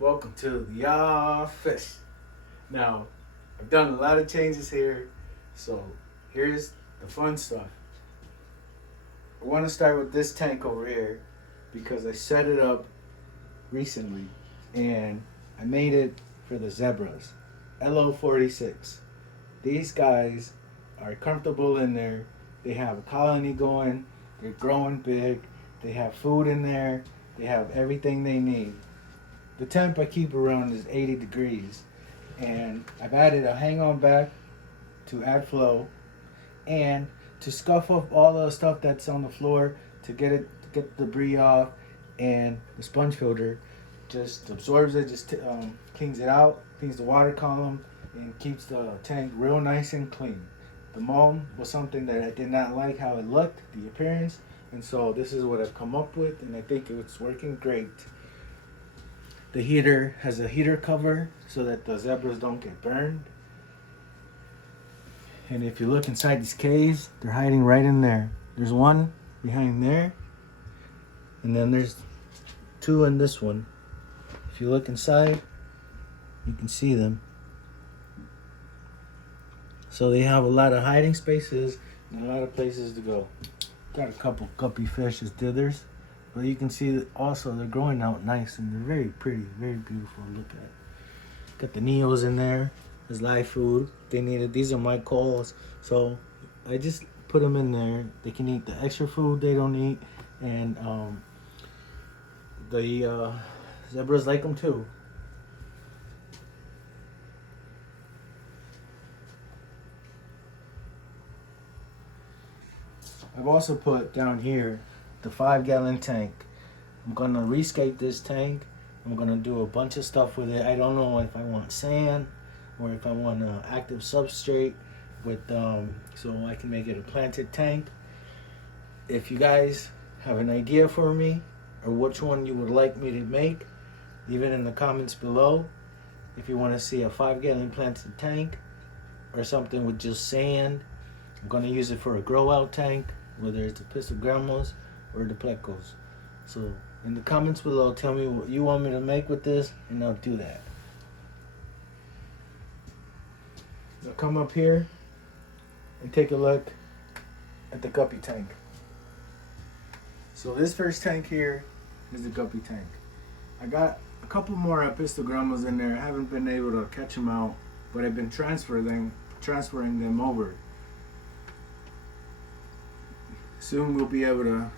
Welcome to the Offish. Now, I've done a lot of changes here, so here's the fun stuff. I want to start with this tank over here because I set it up recently and I made it for the zebras. LO46. These guys are comfortable in there. They have a colony going, they're growing big, they have food in there, they have everything they need. The temp I keep around is 80 degrees, and I've added a hang on back to add flow and to scuff up all the stuff that's on the floor to get the debris off, and the sponge filter just absorbs it, just cleans it out, cleans the water column, and keeps the tank real nice and clean. The mulch was something that I did not like how it looked, the appearance, and so this is what I've come up with, and I think it's working great. The heater has a heater cover so that the zebras don't get burned. And if you look inside these caves, they're hiding right in there. There's one behind there, and then there's two in this one. If you look inside, you can see them. So they have a lot of hiding spaces and a lot of places to go. Got a couple guppy fish as dithers. But you can see that also they're growing out nice and they're very pretty, very beautiful to look at. Got the Neos in there. There's live food. They needed. These are my calls. So I just put them in there. They can eat the extra food they don't eat. And the zebras like them too. I've also put down here the 5-gallon tank. I'm gonna rescape this tank. I'm gonna do a bunch of stuff with it. I don't know if I want sand or if I want an active substrate with so I can make it a planted tank. If you guys have an idea for me or which one you would like me to make, leave it in the comments below. If you want to see a 5-gallon planted tank or something with just sand, I'm gonna use it for a grow out tank, whether it's the pistogrammas or the plecos. So in the comments below, tell me what you want me to make with this, and I'll do that. Now come up here and take a look at the Guppy Tank. So this first tank here is the Guppy Tank. I got a couple more pistogrammas in there. I haven't been able to catch them out, but I've been transferring them over. Soon we'll be able to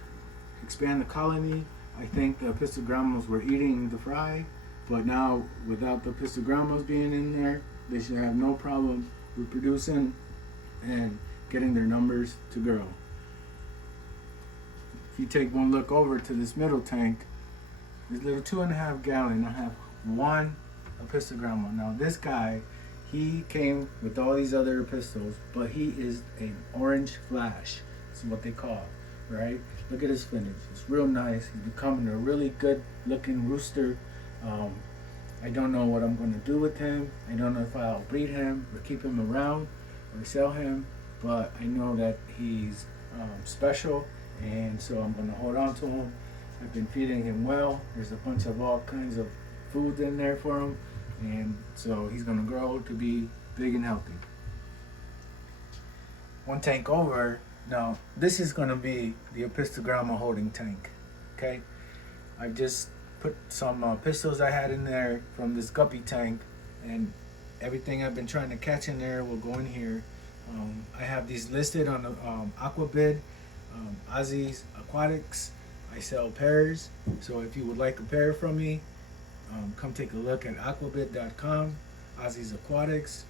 expand the colony. I think the pistogrammas were eating the fry, but now without the pistogrammas being in there, they should have no problem reproducing and getting their numbers to grow. If you take one look over to this middle tank, this little 2.5 gallon, I have one pistogramma. Now this guy, he came with all these other pistols, but he is an orange flash. That's what they call, right? Look at his finish. It's real nice. He's becoming a really good looking rooster. I don't know what I'm going to do with him. I don't know if I'll breed him or keep him around or sell him, but I know that he's special, and so I'm going to hold on to him. I've been feeding him well. There's a bunch of all kinds of foods in there for him, and so he's going to grow to be big and healthy. One tank over. Now, this is going to be the pistogramma holding tank, okay? I just put some pistols I had in there from this Guppy tank, and everything I've been trying to catch in there will go in here. I have these listed on the Aquabid, Ozzy's Aquatics. I sell pairs, so if you would like a pair from me, come take a look at aquabid.com, Ozzy's Aquatics.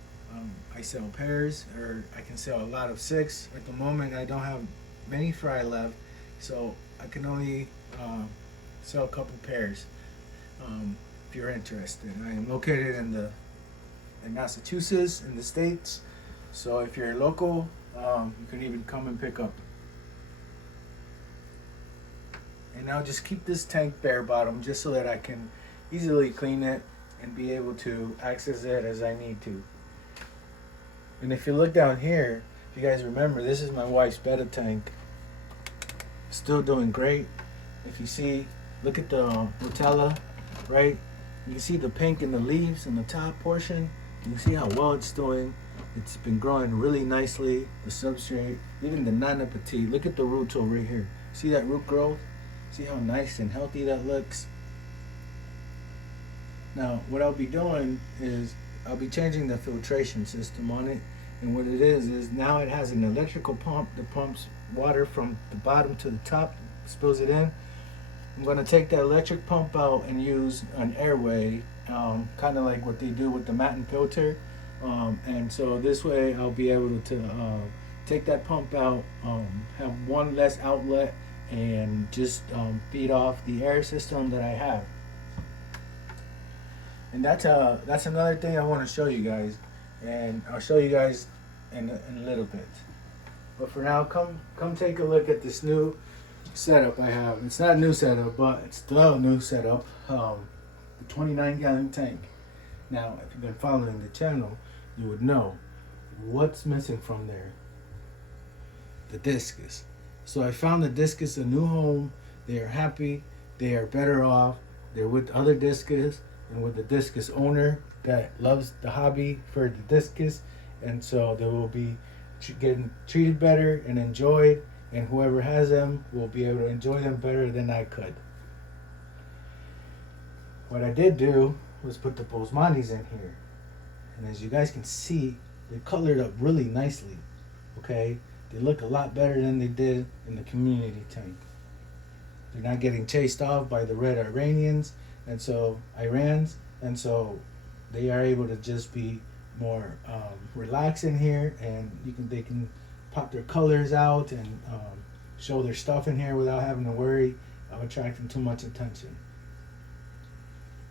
I sell pairs, or I can sell a lot of 6. At the moment, I don't have many fry left, so I can only sell a couple pairs. If you're interested, I am located in Massachusetts, in the States. So if you're local, you can even come and pick up. And I'll just keep this tank bare bottom just so that I can easily clean it and be able to access it as I need to. And if you look down here, if you guys remember, this is my wife's betta tank. Still doing great. If you see, look at the Rotella, right? You can see the pink in the leaves in the top portion. You can see how well it's doing. It's been growing really nicely. The substrate, even the non-petite. Look at the roots over here. See that root growth? See how nice and healthy that looks? Now, what I'll be doing is I'll be changing the filtration system on it. And what it is now it has an electrical pump that pumps water from the bottom to the top, spills it in. I'm going to take that electric pump out and use an airway, kind of like what they do with the Matten filter. And so this way I'll be able to take that pump out, have one less outlet, and just feed off the air system that I have. And that's another thing I want to show you guys, and I'll show you guys in a little bit. But for now, come take a look at this new setup I have. It's not a new setup, but it's still a new setup. The 29-gallon tank. Now, if you've been following the channel, you would know what's missing from there. The discus. So I found the discus a new home. They are happy. They are better off. They're with other discus and with the discus owner that loves the hobby for the discus, and so they will be getting treated better and enjoyed, and whoever has them will be able to enjoy them better than I could. What I did do was put the Bosmanis in here, and as you guys can see, they colored up really nicely. Okay, they look a lot better than they did in the community tank. They're not getting chased off by the red Iranians, and so they are able to just be more relaxed in here, and they can pop their colors out and show their stuff in here without having to worry of attracting too much attention.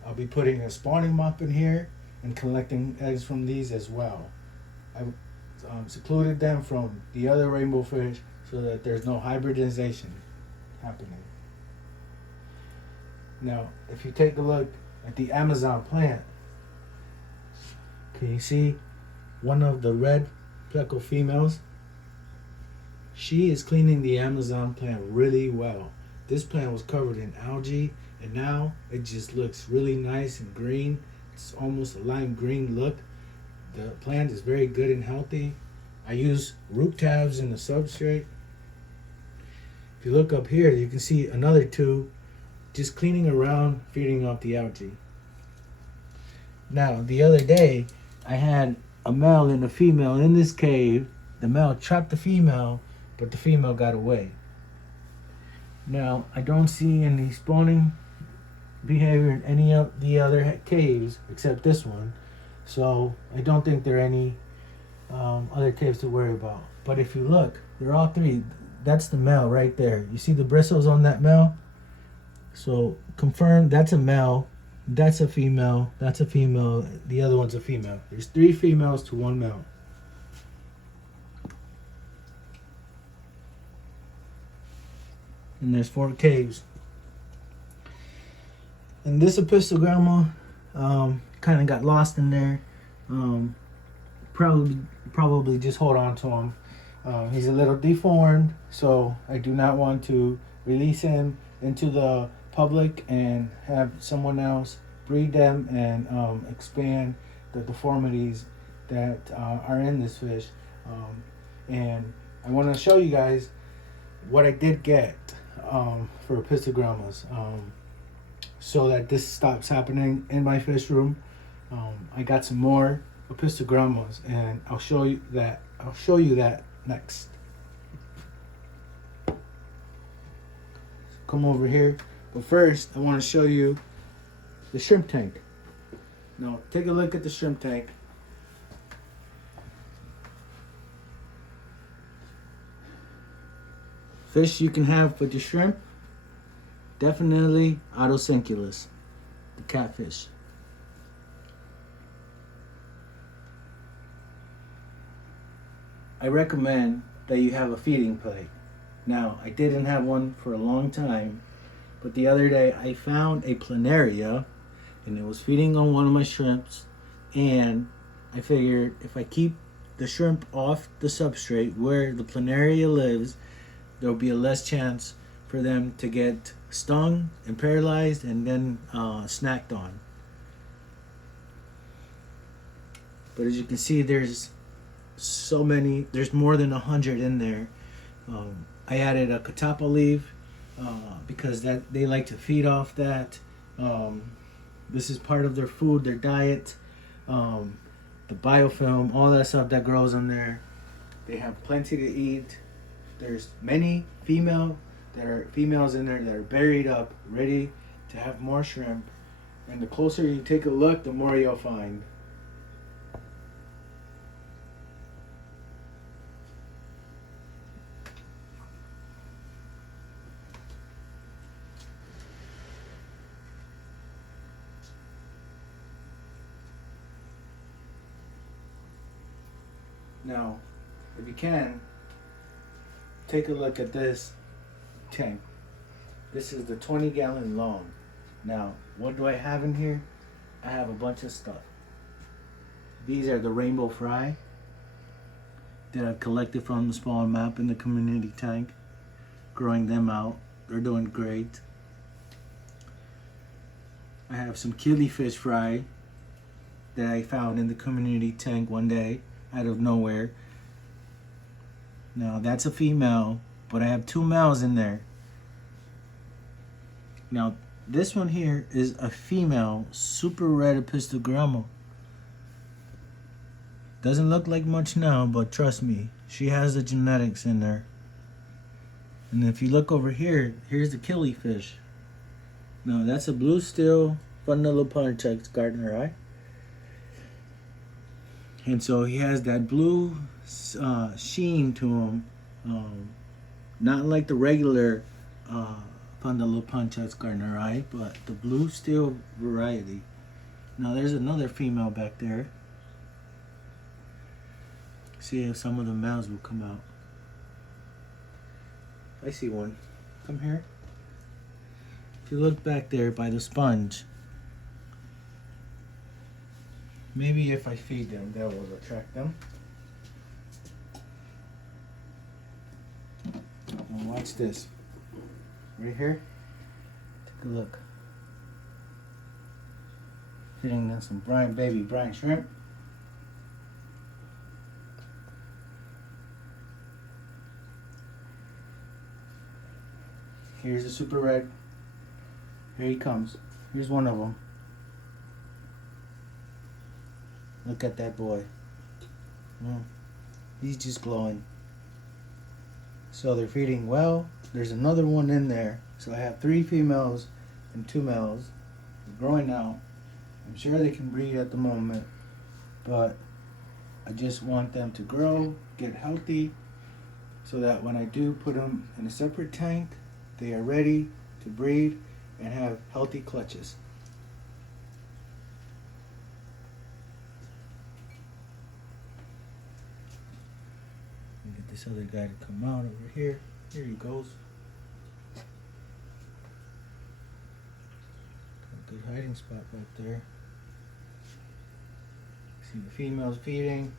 I'll be putting a spawning mop in here and collecting eggs from these as well. I've secluded them from the other rainbow fish so that there's no hybridization happening. Now, if you take a look at the Amazon plant, can you see one of the red pleco females? She is cleaning the Amazon plant really well. This plant was covered in algae, and now it just looks really nice and green. It's almost a lime green look. The plant is very good and healthy. I use root tabs in the substrate. If you look up here, you can see another two just cleaning around, feeding off the algae. Now, the other day, I had a male and a female in this cave. The male trapped the female, but the female got away. Now, I don't see any spawning behavior in any of the other caves except this one. So, I don't think there are any other caves to worry about. But if you look, they're all three. That's the male right there. You see the bristles on that male? So confirm that's a male, that's a female, that's a female, the other one's a female. There's 3 females to 1 male. And there's 4 caves. And this epistogramma kind of got lost in there. Probably just hold on to him. He's a little deformed, so I do not want to release him into the public and have someone else breed them and expand the deformities that are in this fish. And I want to show you guys what I did get for epistogrammas, so that this stops happening in my fish room. I got some more epistogrammas, and I'll show you that next. Come over here. But first, I want to show you the shrimp tank. Now, take a look at the shrimp tank. Fish you can have with your shrimp, definitely Otocinclus, the catfish. I recommend that you have a feeding plate. Now, I didn't have one for a long time, but the other day I found a planaria, and it was feeding on one of my shrimps, and I figured if I keep the shrimp off the substrate where the planaria lives, there'll be a less chance for them to get stung and paralyzed and then snacked on. But as you can see, there's so many. There's more than 100 in there. I added a catappa leaf because that they like to feed off that. This is part of their food, their diet. The biofilm, all that stuff that grows in there. They have plenty to eat. There's many females in there that are buried up, ready to have more shrimp. And the closer you take a look, the more you'll find. Now, if you can, take a look at this tank. This is the 20-gallon long. Now, what do I have in here? I have a bunch of stuff. These are the rainbow fry that I've collected from the spawn map in the community tank. Growing them out. They're doing great. I have some killifish fry that I found in the community tank one day out of nowhere. Now that's a female, but I have 2 males in there. Now this one here is a female super red epistogramma. Doesn't look like much now, but trust me, she has the genetics in there. And if you look over here, here's the killifish. Now that's a blue steel Fundalupontex Gardner eye. And so he has that blue sheen to him, not like the regular Fundalupontex Gardner eye, but the blue steel variety. Now there's another female back there. See if some of the males will come out. I see one. Come here. If you look back there by the sponge, maybe if I feed them, that will attract them. And watch this. Right here. Take a look. Feeding them some baby brine shrimp. Here's the super red. Here he comes. Here's one of them. Look at that boy. He's just glowing. So they're feeding well. There's another one in there. So I have 3 females and 2 males. They're growing out. I'm sure they can breed at the moment, but I just want them to grow, get healthy, so that when I do put them in a separate tank, they are ready to breed and have healthy clutches. Get this other guy to come out over here. Here he goes. Got a good hiding spot right there. See the females feeding.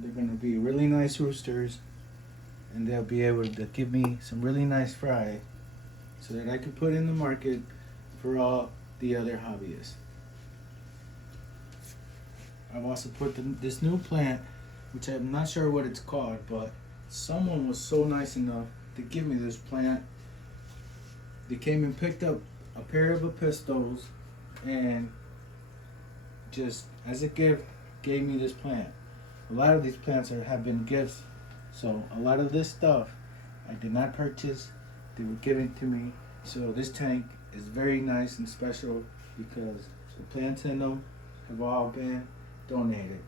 They're going to be really nice roosters, and they'll be able to give me some really nice fry so that I can put in the market for all the other hobbyists. I've also put this new plant, which I'm not sure what it's called, but someone was so nice enough to give me this plant. They came and picked up a pair of epistles and just as a gift gave me this plant. A lot of these plants have been gifts, so a lot of this stuff I did not purchase. They were given to me. So this tank is very nice and special because the plants in them have all been donated.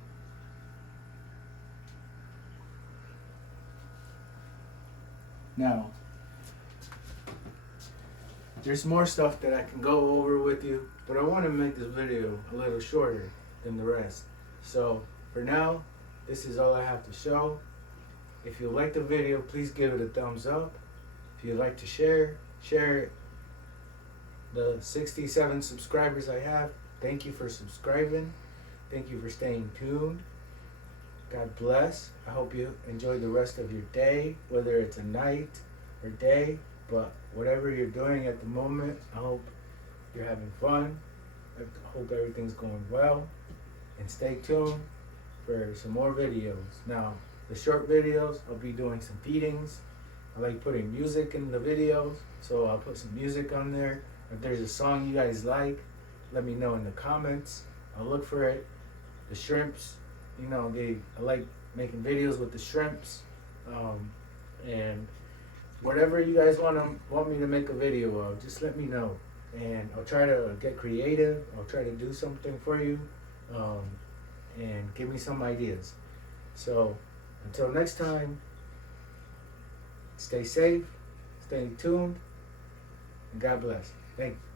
Now, there's more stuff that I can go over with you, but I want to make this video a little shorter than the rest. So for now, this is all I have to show. If you like the video, please give it a thumbs up. If you'd like to share it. The 67 subscribers I have, thank you for subscribing. Thank you for staying tuned. God bless. I hope you enjoy the rest of your day, whether it's a night or day, but whatever you're doing at the moment, I hope you're having fun. I hope everything's going well. And stay tuned for some more videos. Now, the short videos, I'll be doing some feedings. I like putting music in the videos, so I'll put some music on there. If there's a song you guys like, let me know in the comments. I'll look for it. The shrimps, I like making videos with the shrimps. And whatever you guys want me to make a video of, just let me know. And I'll try to get creative. I'll try to do something for you. And give me some ideas. So until next time, stay safe, stay tuned, and God bless. Thank you.